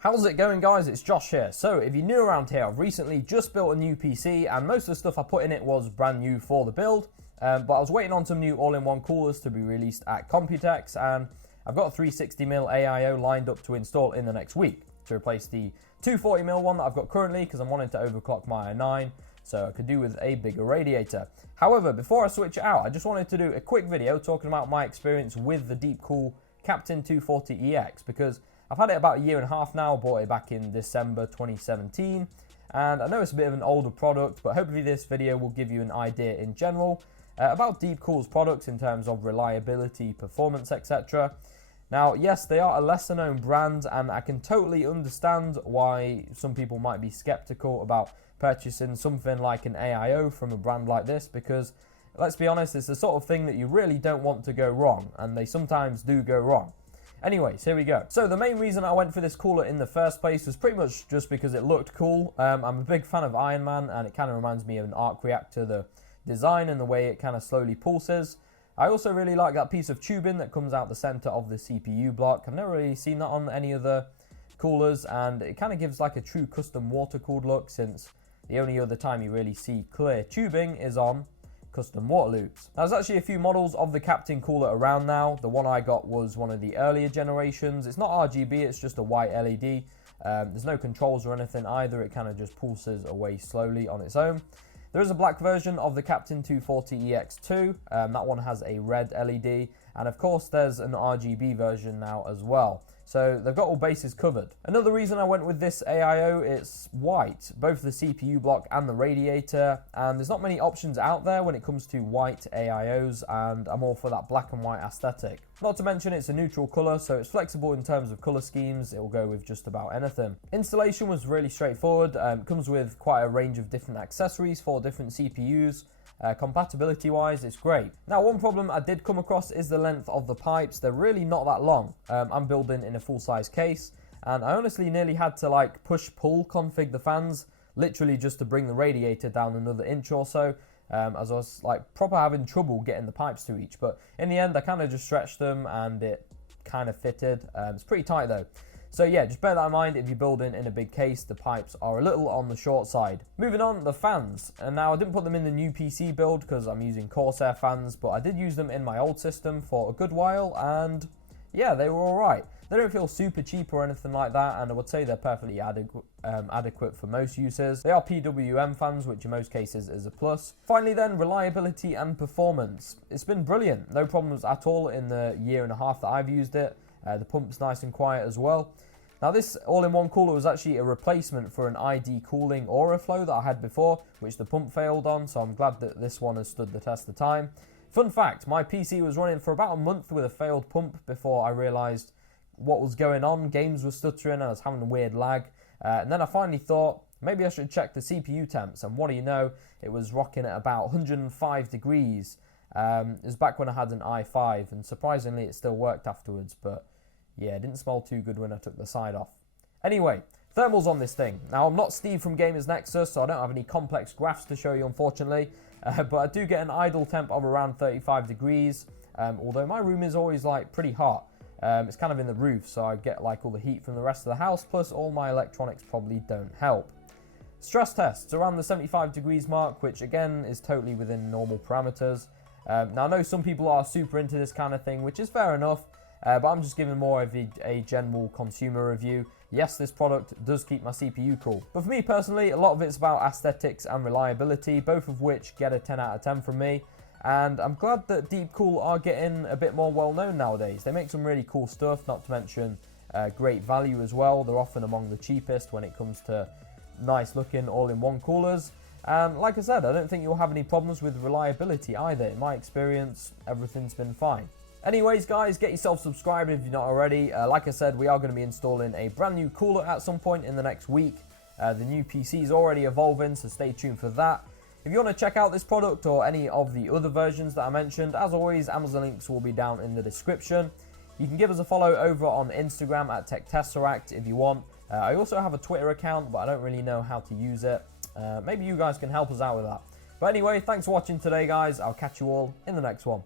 How's it going, guys? It's Josh here. So if you're new around here, I've recently just built a new PC and most of the stuff I put in it was brand new for the build, but I was waiting on some new all-in-one coolers to be released at Computex, and I've got a 360mm AIO lined up to install in the next week to replace the 240mm one that I've got currently because I'm wanting to overclock my i9 so I could do with a bigger radiator. However, before I switch it out, I just wanted to do a quick video talking about my experience with the Deepcool Captain 240EX because I've had it about a year and a half now, bought it back in December 2017, and I know it's a bit of an older product, but hopefully this video will give you an idea in general about Deepcool's products in terms of reliability, performance, etc. Now, yes, they are a lesser known brand, and I can totally understand why some people might be skeptical about purchasing something like an AIO from a brand like this, because let's be honest, it's the sort of thing that you really don't want to go wrong, and they sometimes do go wrong. Anyways, here we go. So the main reason I went for this cooler in the first place was pretty much just because it looked cool. I'm a big fan of Iron Man, and it kind of reminds me of an arc reactor, the design and the way it kind of slowly pulses. I also really like that piece of tubing that comes out the center of the CPU block. I've never really seen that on any other coolers, and it kind of gives like a true custom water-cooled look, since the only other time you really see clear tubing is on custom water loops. Now, there's actually a few models of the Captain cooler around now. The one I got was one of the earlier generations. It's not RGB, it's just a white LED. There's no controls or anything either. It kind of just pulses away slowly on its own. There is a black version of the Captain 240EX2. That one has a red LED. And of course, there's an RGB version now as well. So they've got all bases covered. Another reason I went with this AIO, it's white, both the CPU block and the radiator, and there's not many options out there when it comes to white AIOs, and I'm all for that black and white aesthetic. Not to mention it's a neutral colour, so it's flexible in terms of colour schemes. It will go with just about anything. Installation was really straightforward. It comes with quite a range of different accessories for different CPUs. Compatibility wise, it's great. Now, one problem I did come across is the length of the pipes. They're really not that long. I'm building in a full size case, and I honestly nearly had to like push pull config the fans, literally just to bring the radiator down another inch or so, as I was like proper having trouble getting the pipes to each. But in the end, I kind of just stretched them and it kind of fitted. It's pretty tight though. So yeah, just bear that in mind. If you're building in a big case, the pipes are a little on the short side. Moving on, the fans. And now I didn't put them in the new PC build because I'm using Corsair fans, but I did use them in my old system for a good while, and yeah, they were alright. They don't feel super cheap or anything like that, and I would say they're perfectly adequate for most uses. They are PWM fans, which in most cases is a plus. Finally then, reliability and performance. It's been brilliant. No problems at all in the year and a half that I've used it. The pump's nice and quiet as well. Now, this all-in-one cooler was actually a replacement for an ID Cooling Auraflow that I had before, which the pump failed on, so I'm glad that this one has stood the test of time. Fun fact, my PC was running for about a month with a failed pump before I realised what was going on. Games were stuttering and I was having a weird lag. And then I finally thought, maybe I should check the CPU temps, and what do you know, it was rocking at about 105 degrees. It was back when I had an i5, and surprisingly it still worked afterwards, but yeah, it didn't smell too good when I took the side off. Anyway, thermals on this thing. Now, I'm not Steve from Gamers Nexus, so I don't have any complex graphs to show you, unfortunately, but I do get an idle temp of around 35 degrees, although my room is always like pretty hot. It's kind of in the roof, so I get like all the heat from the rest of the house, plus all my electronics probably don't help. Stress tests around the 75 degrees mark, which again is totally within normal parameters. Now, I know some people are super into this kind of thing, which is fair enough, but I'm just giving more of a general consumer review. Yes, this product does keep my CPU cool. But for me personally, a lot of it's about aesthetics and reliability, both of which get a 10 out of 10 from me. And I'm glad that Deepcool are getting a bit more well known nowadays. They make some really cool stuff, not to mention great value as well. They're often among the cheapest when it comes to nice looking all-in-one coolers. And like I said, I don't think you'll have any problems with reliability either. In my experience, everything's been fine. Anyways, guys, get yourself subscribed if you're not already. Like I said, we are going to be installing a brand new cooler at some point in the next week. The new PC is already evolving, so stay tuned for that. If you want to check out this product or any of the other versions that I mentioned, as always, Amazon links will be down in the description. You can give us a follow over on Instagram at TechTesseract if you want. I also have a Twitter account, but I don't really know how to use it. Maybe you guys can help us out with that. But anyway, thanks for watching today, guys. I'll catch you all in the next one.